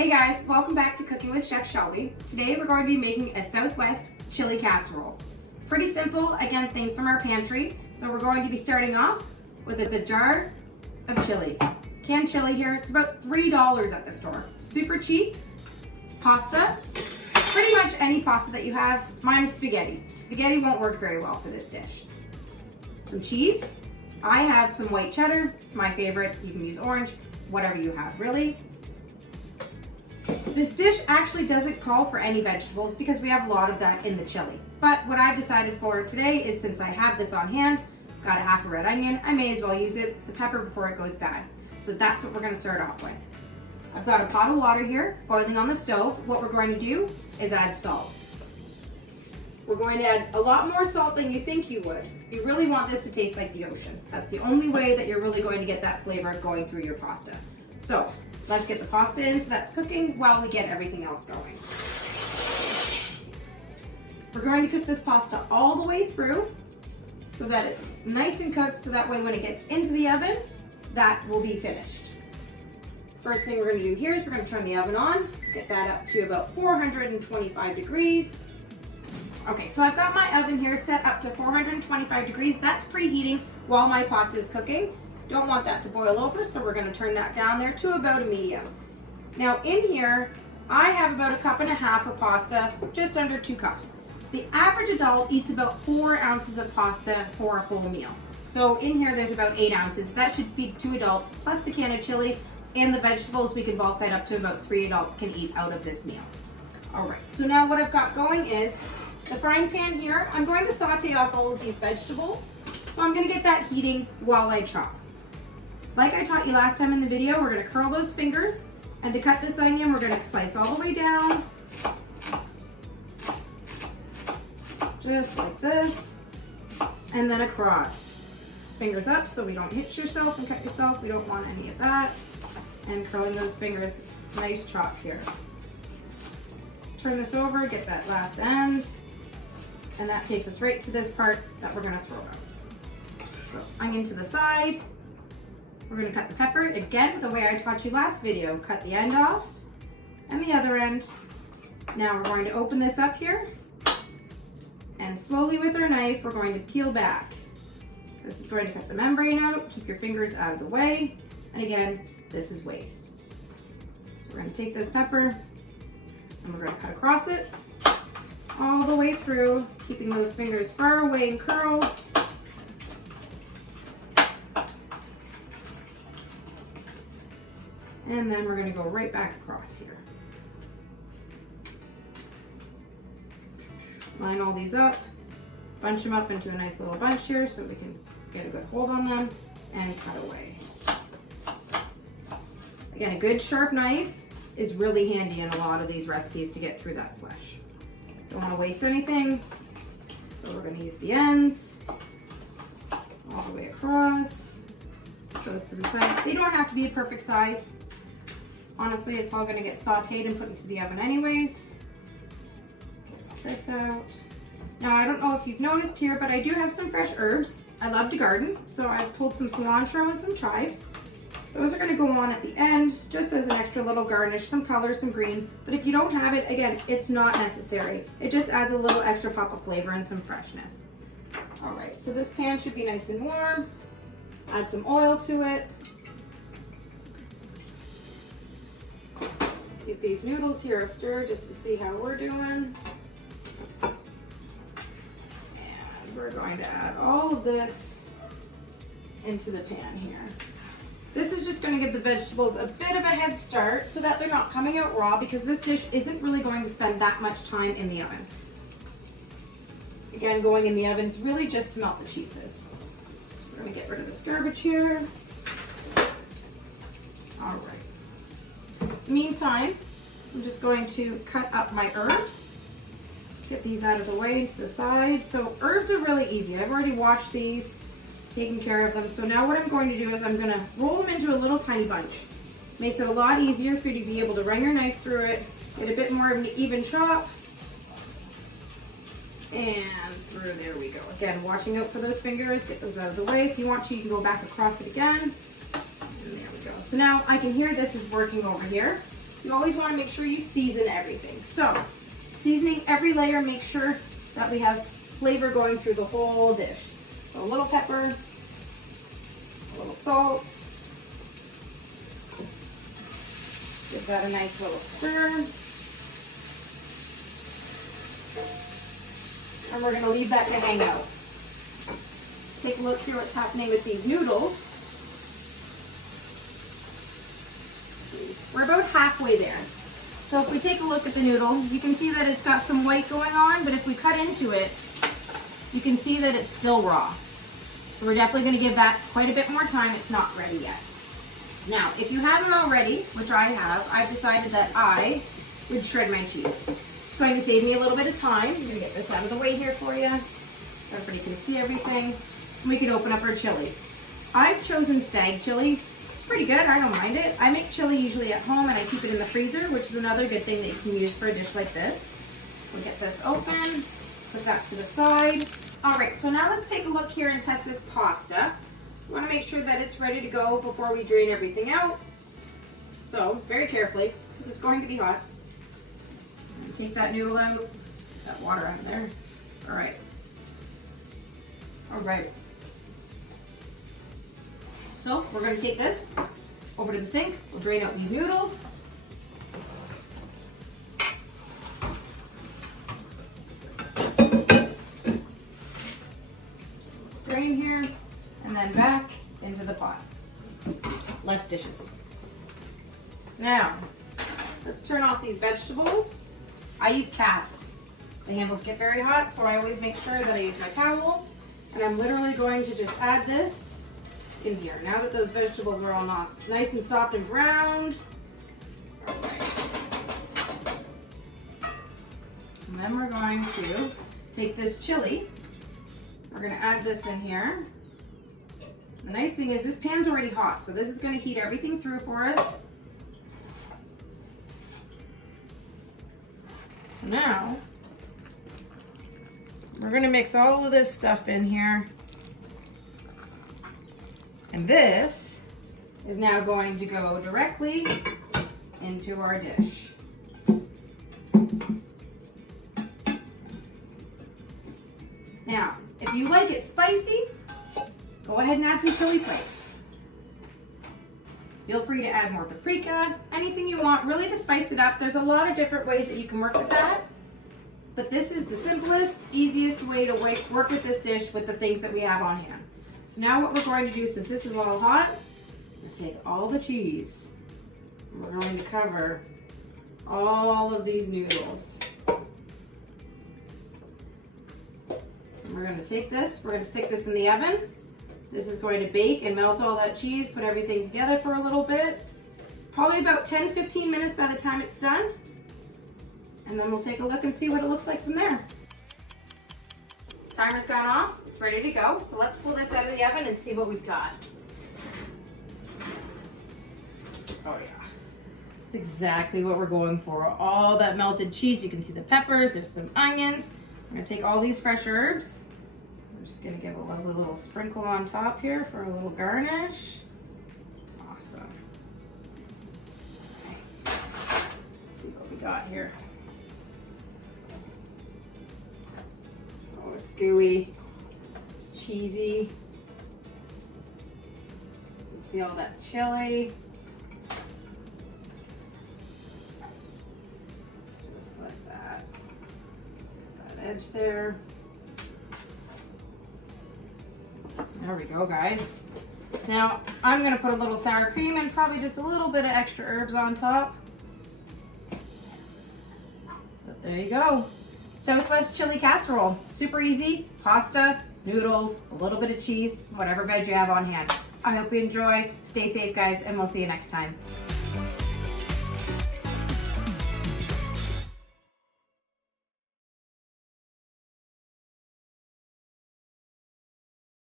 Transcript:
Hey guys, welcome back to Cooking with Chef Shelby. Today we're going to be making a Southwest chili casserole. Pretty simple, again, things from our pantry. So we're going to be starting off with a jar of chili. Canned chili here, it's about $3 at the store. Super cheap. Pasta, pretty much any pasta that you have, minus spaghetti. Spaghetti won't work very well for this dish. Some cheese. I have some white cheddar, it's my favorite. You can use orange, whatever you have, really. This dish actually doesn't call for any vegetables because we have a lot of that in the chili. But what I've decided for today is, since I have this on hand, got a half a red onion, I may as well use the pepper before it goes bad. So that's what we're going to start off with. I've got a pot of water here boiling on the stove. What we're going to do is add salt. We're going to add a lot more salt than you think you would. You really want this to taste like the ocean. That's the only way that you're really going to get that flavor going through your pasta. So let's get the pasta in so that's cooking while we get everything else going. We're going to cook this pasta all the way through so that it's nice and cooked, so that way when it gets into the oven, that will be finished. First thing we're going to do here is we're going to turn the oven on, get that up to about 425 degrees. Okay, so I've got my oven here set up to 425 degrees. That's preheating while my pasta is cooking. Don't want that to boil over, so we're going to turn that down there to about a medium. Now in here, I have about 1.5 cups of pasta, just under 2 cups. The average adult eats about 4 ounces of pasta for a full meal. So in here, there's about 8 ounces. That should feed 2 adults, plus the can of chili and the vegetables. We can bulk that up to about 3 adults can eat out of this meal. All right, so now what I've got going is the frying pan here. I'm going to saute off all of these vegetables. So I'm going to get that heating while I chop. Like I taught you last time in the video, we're going to curl those fingers, and to cut this onion, we're going to slice all the way down, just like this, and then across. Fingers up so we don't hit yourself and cut yourself. We don't want any of that. And curling those fingers, nice chop here. Turn this over, get that last end, and that takes us right to this part that we're going to throw out. So onion to the side. We're going to cut the pepper, again, the way I taught you last video. Cut the end off and the other end. Now we're going to open this up here, and slowly with our knife, we're going to peel back. This is going to cut the membrane out. Keep your fingers out of the way. And again, this is waste. So we're going to take this pepper and we're going to cut across it all the way through, keeping those fingers far away and curled. And then we're going to go right back across here. Line all these up, bunch them up into a nice little bunch here so we can get a good hold on them, and cut away. Again, a good sharp knife is really handy in a lot of these recipes to get through that flesh. Don't want to waste anything, so we're going to use the ends all the way across. Goes to the side. They don't have to be a perfect size. Honestly, it's all going to get sauteed and put into the oven anyways. Get this out. Now, I don't know if you've noticed here, but I do have some fresh herbs. I love to garden, so I've pulled some cilantro and some chives. Those are going to go on at the end, just as an extra little garnish, some color, some green. But if you don't have it, again, it's not necessary. It just adds a little extra pop of flavor and some freshness. All right, so this pan should be nice and warm. Add some oil to it. Give these noodles here a stir just to see how we're doing. And we're going to add all of this into the pan here. This is just going to give the vegetables a bit of a head start so that they're not coming out raw, because this dish isn't really going to spend that much time in the oven. Again, going in the oven is really just to melt the cheeses. So we're going to get rid of this garbage here. All right. Meantime, I'm just going to cut up my herbs. Get these out of the way to the side. So herbs are really easy. I've already washed these, taken care of them. So now what I'm going to do is I'm going to roll them into a little tiny bunch. Makes it a lot easier for you to be able to run your knife through it, get a bit more of an even chop. And through, there we go. Again, watching out for those fingers, get those out of the way. If you want to, you can go back across it again. And there we go. So now I can hear this is working over here. you always want to make sure you season everything. So, seasoning every layer, make sure that we have flavor going through the whole dish. So a little pepper, a little salt. Give that a nice little stir. And we're going to leave that to hang out. Let's take a look here what's happening with these noodles. We're about halfway there. So if we take a look at the noodle, you can see that it's got some white going on, but if we cut into it, you can see that it's still raw. So we're definitely going to give that quite a bit more time. It's not ready yet. Now, if you haven't already, which I have, I've decided that I would shred my cheese. It's going to save me a little bit of time. I'm going to get this out of the way here for you so everybody can see everything. And we can open up our chili. I've chosen stag chili. It's pretty good. I don't mind it. I make chili usually at home and I keep it in the freezer, which is another good thing that you can use for a dish like this. We'll get this open, put that to the side. All right, so now let's take a look here and test this pasta. We want to make sure that it's ready to go before we drain everything out. So, very carefully, since it's going to be hot. Take that noodle out, that water out of there. All right. All right. So, we're going to take this over to the sink. We'll drain out these noodles. Drain here, and then back into the pot. Less dishes. Now, let's turn off these vegetables. I use cast. The handles get very hot, so I always make sure that I use my towel. And I'm literally going to just add this in here. Now that those vegetables are all nice and soft and browned. All right. And then we're going to take this chili. We're going to add this in here. The nice thing is this pan's already hot, so this is going to heat everything through for us. So now, we're going to mix all of this stuff in here. And this is now going to go directly into our dish. Now, if you like it spicy, go ahead and add some chili flakes. Feel free to add more paprika, anything you want, really to spice it up. There's a lot of different ways that you can work with that. But this is the simplest, easiest way to work with this dish with the things that we have on hand. So now what we're going to do, since this is all hot, we're going to take all the cheese. And we're going to cover all of these noodles. We're going to take this, we're going to stick this in the oven. This is going to bake and melt all that cheese, put everything together for a little bit. Probably about 10-15 minutes by the time it's done. And then we'll take a look and see what it looks like from there. Timer's gone off, it's ready to go. So let's pull this out of the oven and see what we've got. Oh yeah. That's exactly what we're going for. All that melted cheese, you can see the peppers, there's some onions. I'm gonna take all these fresh herbs. I'm just gonna give a lovely little sprinkle on top here for a little garnish. Awesome. Okay. Let's see what we got here. Oh, it's gooey, it's cheesy. You can see all that chili. Just like that. Edge there. There we go, guys. Now I'm going to put a little sour cream and probably just a little bit of extra herbs on top. But there you go. Southwest chili casserole. Super easy. Pasta, noodles, a little bit of cheese, whatever veg you have on hand. I hope you enjoy. Stay safe, guys, and we'll see you next time.